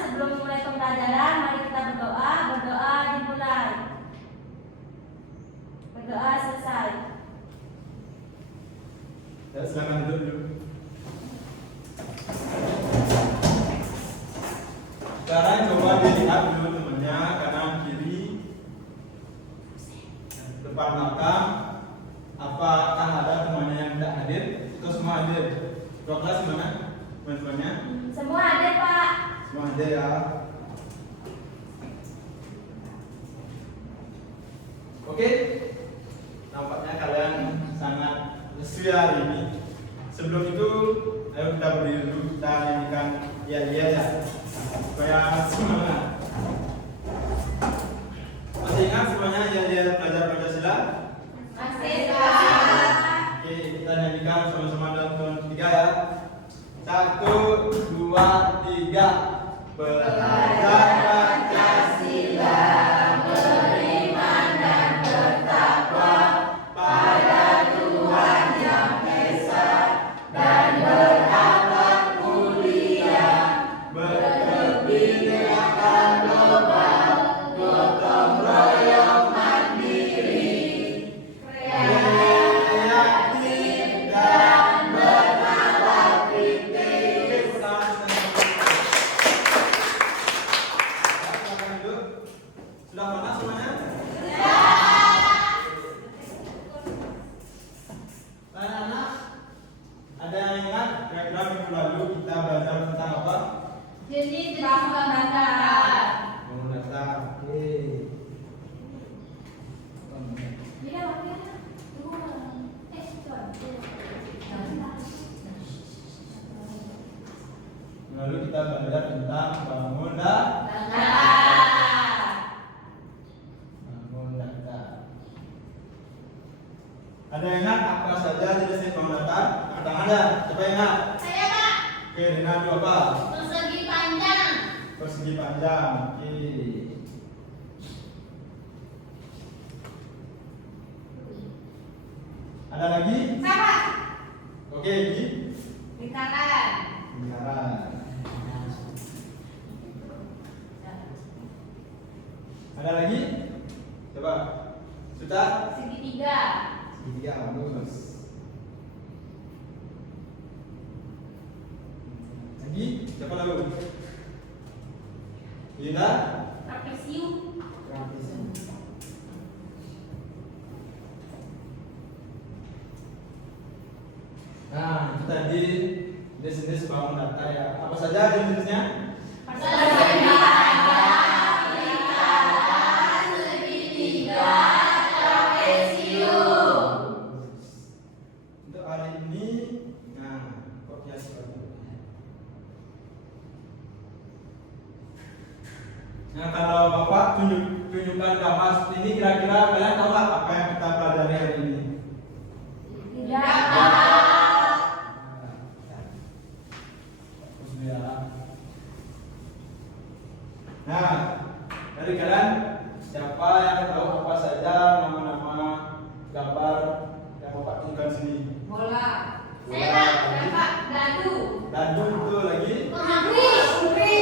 sebelum mulai pembelajaran, mari kita berdoa. Berdoa dimulai. Berdoa selesai. Ya, silakan duduk dulu. Sekarang coba dilihat dulu temannya, kanan kiri, depan belakang. Apakah ada temannya yang tidak hadir? Atau semua hadir? Dua kelas mana teman-temannya? Semua hadir, Pak. Semua hadir ya. Oke, nampaknya kalian sangat lesu hari ini. Sebelum itu, ayo kita berdiri dulu, kita nyanyikan ya supaya semangat. Masih ingat semuanya ya belajar Pancasila? Masih, Pak. Oke, kita nyanyikan sama-sama dalam tahun ketiga ya. 1, 2, 3. Belajar Pancasila, beriman dan bertakwa pada Tuhan Yang Esa dan berakhlak mulia, berkebinekaan global, gotong royong mandiri, kreatif dan bernalar kritis. Sudah mana semuanya? Anak-anak, ada yang ingat kira-kira minggu lalu kita belajar tentang apa? Jenis bangunan datar. Bangun datar. Oke. Iya, Pak. Lalu kita belajar tentang bangun datar. Bangun datar. Ada yang ingat apa saja jenis bangun datar? Angkat tangan ada. Siapa yang ingat? Saya, Pak. Oke, Rina dulu apa? Persegi panjang. Persegi panjang. Oke. Ada lagi? Sama. Oke, ini Lingkaran. lingkaran. Ada lagi? Coba. Sudah? Segitiga. Segitiga, bagus. Lagi? Siapa lalu? Linda? Trapesium. Trapesium. Nah, itu tadi jenis-jenis bangun datar ya. Apa saja jenisnya? Persegi panjang, lingkaran, segitiga, trapesium. Untuk hari ini, nah, kopinya seperti ini. Nah, kalau Bapak tunjukkan gambar seperti ini, kira-kira kalian tahu nggak apa yang kita pelajari hari ini? Tidak. Nah, dari kalian siapa yang tahu apa saja nama-nama gambar yang Bapak tunjukkan sini? Bola. Saya, Pak. Saya, Pak. Dadu. Dadu itu lagi, Penghapus. rubi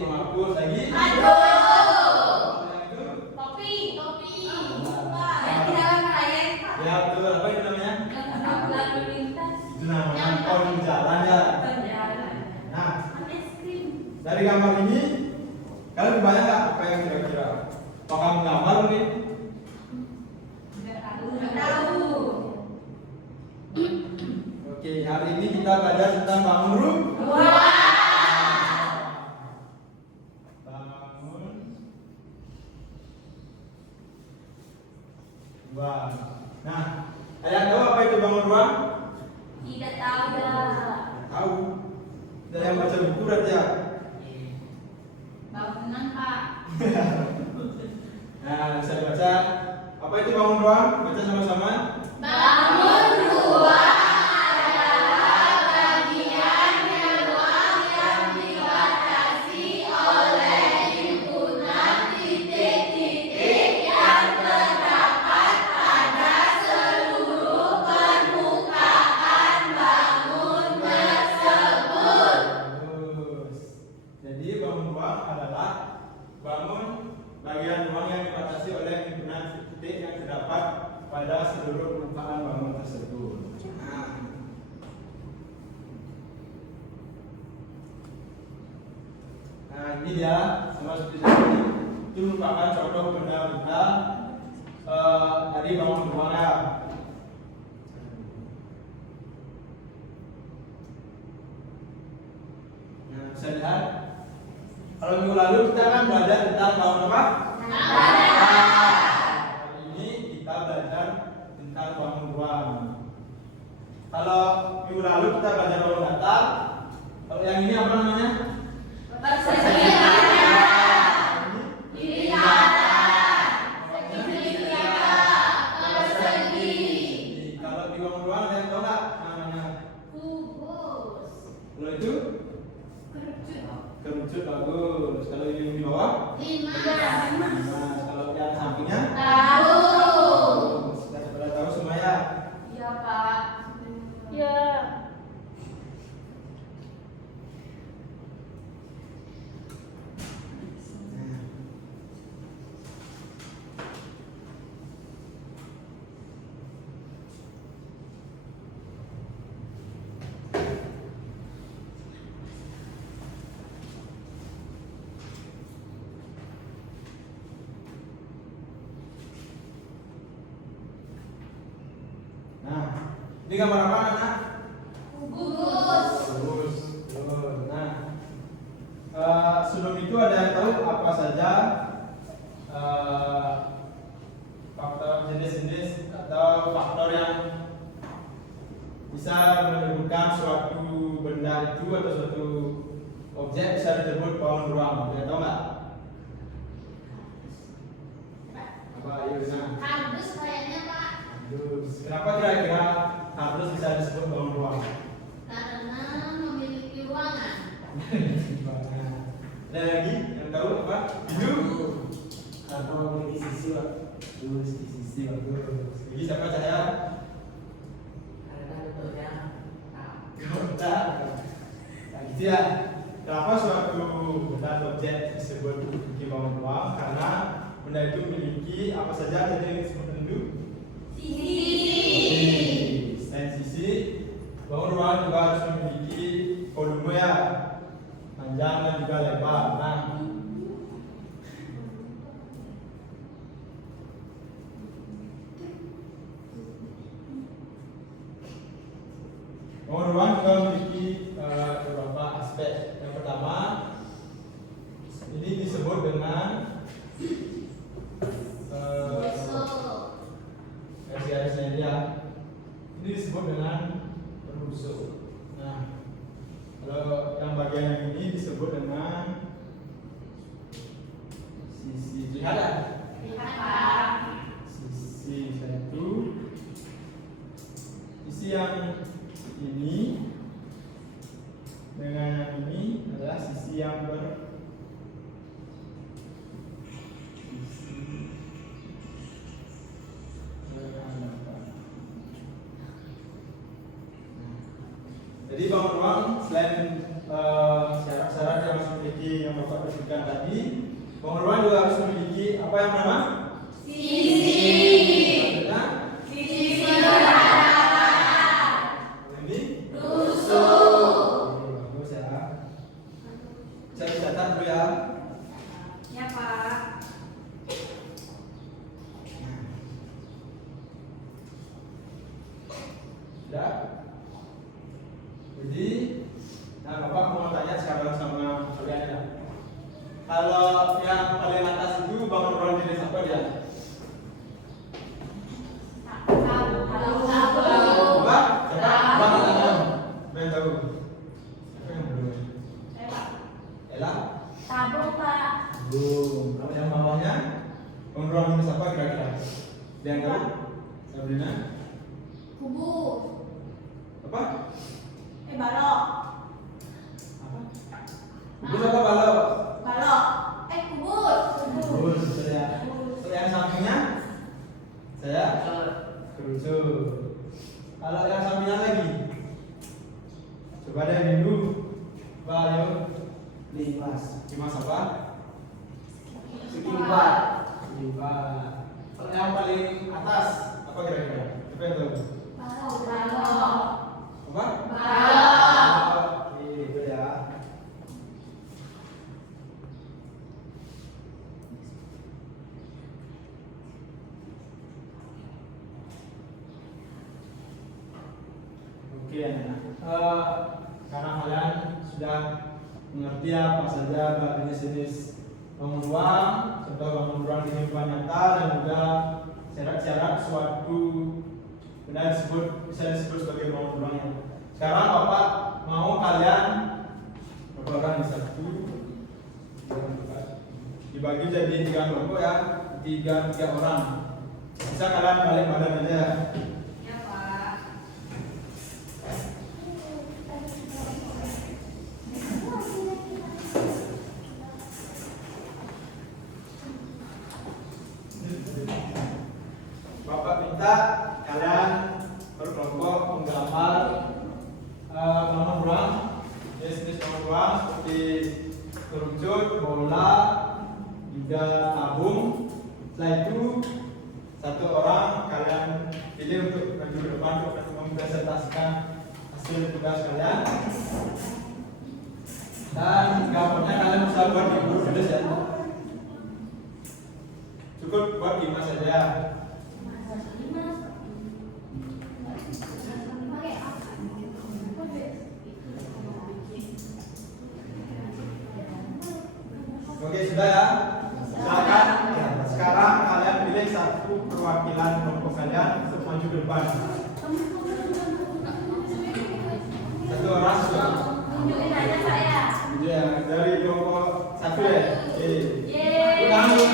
penghapus lagi. Aduh. Yang itu, Topi. Yang di dalam air, Pak. ya betul, apa itu namanya? Yang lalu lintas. Itu namanya kon jalan ya. Berjalan. Nah, Es krim. dari gambar ini kalian kebayang nggak apa yang kira-kira? Apakah menggambar mungkin? Nggak tahu. Oke, hari ini kita belajar tentang bangun rumah. Bangun rumah. Nah, kalian tahu apa itu bangun rumah? Tidak tahu ya. Tahu. Dari yang baca buku berarti ya. Bangunan, Pak. Nah, bisa dibaca. Apa itu bangun ruang? Baca sama-sama. Bangun ruang adalah bagian ruang yang dibatasi oleh himpunan titik-titik yang terdapat pada seluruh permukaan bangun tersebut. Bagus. Jadi Nah, ini dia sama seperti tadi. Itu merupakan contoh benda-benda dari bangun ruang ya. Nah, bisa lihat. Kalau minggu lalu kita kan belajar tentang bangun apa? Hari ini kita belajar tentang bangun ruang. Kalau minggu lalu kita belajar bangun datar. Kalau yang ini apa namanya? Kalau di bangun ruang ada yang tahu nggak namanya? Kalau itu? Kerucut bagus. Kalau ini di bawah? Nah, kalau yang sampingnya? Bagus. Kita sudah tahu semua ya? Iya, Pak. Ya. Nah, ini gambar apa anak? Kubus. Bagus. Nah, sebelum itu ada yang tahu apa saja faktor jenis-jenis atau faktor yang bisa menyebutkan suatu benda itu atau suatu objek bisa disebut bangun ruang? Ada tahu nggak? Apa? Ayo, nah. Kardus kayaknya, Pak. Terus, kenapa kira-kira harus bisa disebut bangun ruang? Karena memiliki ruangan. Ada lagi yang tahu apa? Hidup. Karena memiliki sisi bagus di sisi bagus. Jadi siapa saya? Karena bentuknya Kotak. Nah, gitu ya. Kenapa suatu benda atau objek disebut memiliki bangun ruang? Karena benda itu memiliki apa saja tadi yang disebut dulu? Selain sisi, bangun ruang juga harus memiliki volume ya, panjang dan juga lebar. Nah, bangun ruang juga memiliki beberapa aspek. Yang pertama, ini disebut dengan garis-garisnya dia. Ini disebut dengan perusuh. Nah, kalau yang bagian yang ini disebut dengan sisi. Lihat ya? Lihat, Pak. Sisi satu. Sisi yang ini dengan yang ini adalah sisi yang jadi bangun ruang selain syarat-syarat yang harus memiliki yang Bapak sebutkan tadi, bangun ruang juga harus memiliki apa yang nama? Sisi. Sisi ini? Rusuk. Bagus ya. Saya catat dulu ya. Ya, Pak. Sudah? Jadi, nah Bapak mau tanya sekarang sama kalian ya. Kalau yang paling atas itu bangun ruang jenis apa dia? Tahu. Apa? Siapa? Bang Tanam. Siapa yang tahu? Siapa yang belum? Ella? Tabung, Pak. Belum. Kalau yang bawahnya bangun ruang jenis apa kira-kira? Ada yang tahu? Sabrina? Kubus. Apa? Balok. Kubus apa balok? Balok. Kubus. Kubus. Saya. Kalau yang sampingnya? Saya? Kerucut. Kalau yang sampingnya lagi? Coba deh dulu. Coba ayo. limas. Limas apa? Segi empat. Limas. Kalau yang paling atas apa kira-kira? Siapa yang tahu? Balok. Apa? Balok. Oke, itu ya. Oke anak-anak. Karena kalian sudah mengerti apa saja jenis-jenis bangun ruang, contoh bangun ruang di kehidupan nyata, dan juga syarat-syarat suatu benda bisa disebut sebagai bangun ruang. Sekarang Bapak mau kalian berapa orang di satu dibagi jadi 3 kelompok ya, 3 orang. Bisa kalian balik badan aja. Ya, Pak. Bapak minta kalian berkelompok menggambar bangun ruang, jenis bangun ruang seperti kerucut, bola, juga tabung. Setelah itu satu orang kalian pilih untuk maju ke depan untuk mempresentasikan hasil tugas kalian. Dan gambarnya kalian bisa buat di buku tulis ya. Cukup buat 5 saja. Oke, sudah ya. Silakan. Sekarang kalian pilih satu perwakilan kelompok kalian untuk maju ke depan. Satu orang sudah. Tunjukin aja, Pak ya. Ya, dari kelompok satu ya. Oke. Yeay. Ulang dulu.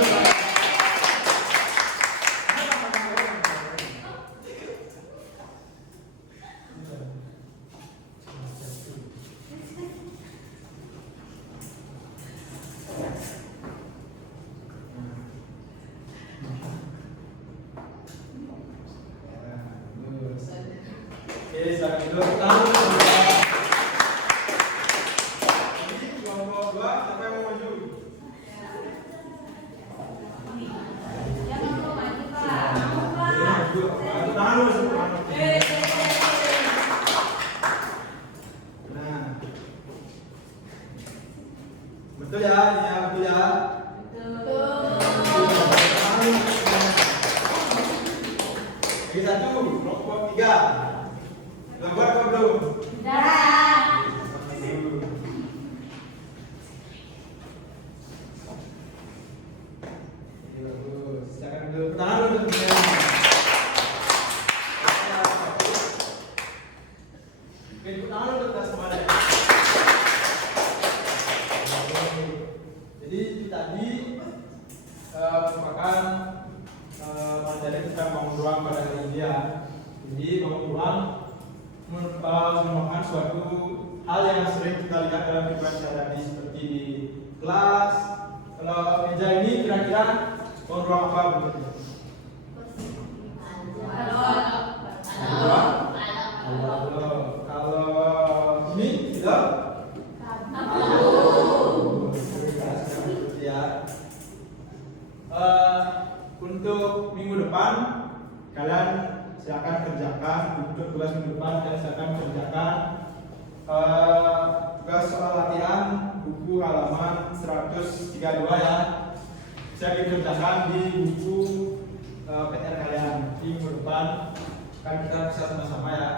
Oke, silakan dulu. Ulang dulu. Jadi kelompok 2 siapa yang mau maju? Ya, mau maju, Pak. Mau, Pak. Maju. Tangan dulu sebelum. Nah, betul ya, ini ya, betul ya. Lagi satu, kelompok 3. Udah buat apa belum? Dah. Oke, bagus. Silakan dulu. Tangan dulu semuanya. Oke, tangan dulu kita semuanya. Jadi tadi merupakan materi tentang bangun ruang pada hari ini ya. Jadi bangun ruang merupakan suatu hal yang sering kita lihat dalam kehidupan sehari-hari seperti di kelas. Kalau meja ini kira-kira bangun ruang apa bentuknya? Kalau ini tidak? Ya. Untuk minggu depan kalian silakan kerjakan untuk tugas minggu depan kalian silakan kerjakan tugas soal latihan buku halaman 132 ya. Bisa dikerjakan di buku PR kalian di minggu depan kan kita bisa sama-sama ya.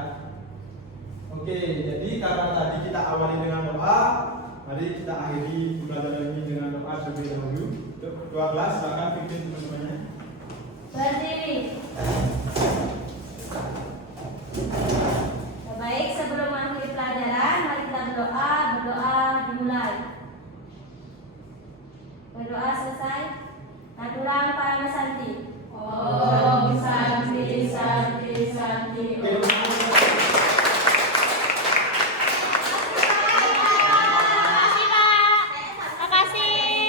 Oke, jadi karena tadi kita awali dengan doa, mari kita akhiri pembelajaran ini dengan doa terlebih dahulu. Untuk ketua kelas silakan pimpin teman-temannya. Berdiri. Baik, sebelum mengakhiri pelajaran, mari kita berdoa. Berdoa dimulai. Berdoa selesai. Naturang Paramasanti.